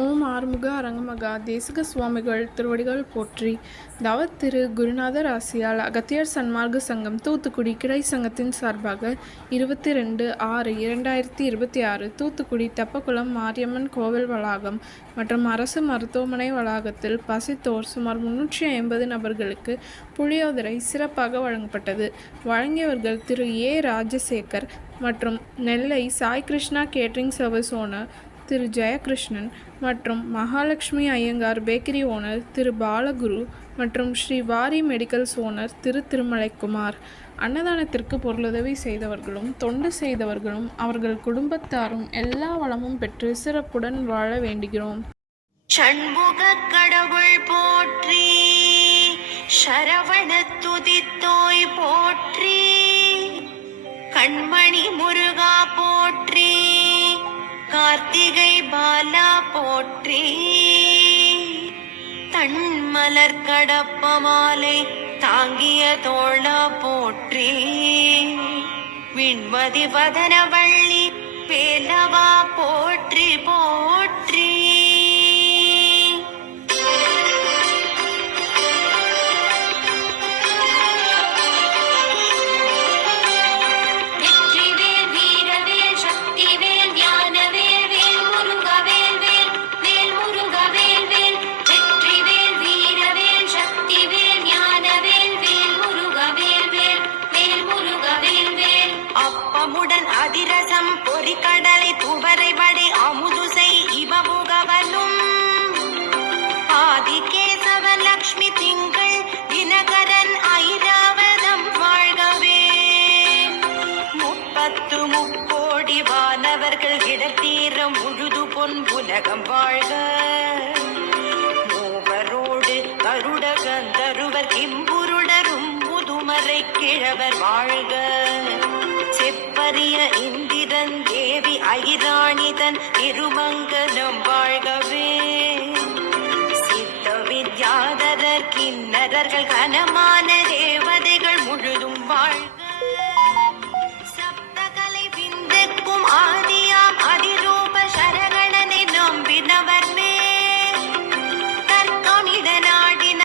ஓம் ஆறுமுக அரங்கமகா தேசிக சுவாமிகள் திருவடிகள் போற்றி. தவ திரு குருநாதர் ஆசியால் அகத்தியர் சன்மார்க்க சங்கம் தூத்துக்குடி கிளை சங்கத்தின் சார்பாக 22/6/2026 தூத்துக்குடி தெப்பக்குளம் மாரியம்மன் கோவில் வளாகம் மற்றும் அரசு மருத்துவமனை வளாகத்தில் பசித்தோர் சுமார் 350 நபர்களுக்கு புளியோதரை சிறப்பாக வழங்கப்பட்டது. வழங்கியவர்கள் திரு ஏ ராஜசேகர் மற்றும் Nellai Sai Krishna catering service owner Thiru Jayakrishnan மற்றும் மகாலட்சுமி ஐயங்கார் பேக்கரி ஓனர் திரு பாலகுரு மற்றும் ஸ்ரீ வாரி மெடிக்கல்ஸ் ஓனர் திரு திருமலைக்குமார். அன்னதானத்திற்கு பொருளுதவி செய்தவர்களும் தொண்டு செய்தவர்களும் அவர்கள் குடும்பத்தாரும் எல்லா வளமும் பெற்று சிறப்புடன் வாழ வேண்டுகிறோம். சண்முக கடவுள் போற்றி, சரவண துதித்தோய் போற்றி, கண்மணி முருகா போற்றி, கார்த்திகை பாலா போற்றி, தன்மலர் கடப்ப மாலை தாங்கிய தோழா போற்றி, விண்மதி வதனவள்ளி வேலவா போற்றி போற்றி. அதிரசம் பொறிக்கடலை துவரை வடை அமுதுசை இவமுகவனும் ஆதிகேசவ லக்ஷ்மி திங்கள் தினகரன் ஐராவதம் வாழ்கவே. 30 வானவர்கள் இடத்தீரம் முழுது பொன் உலகம் வாழ்க. மூவரோடு கருட கந்தருவர் இம்புருடரும் முதுமறை கிழவர் வாழ்க.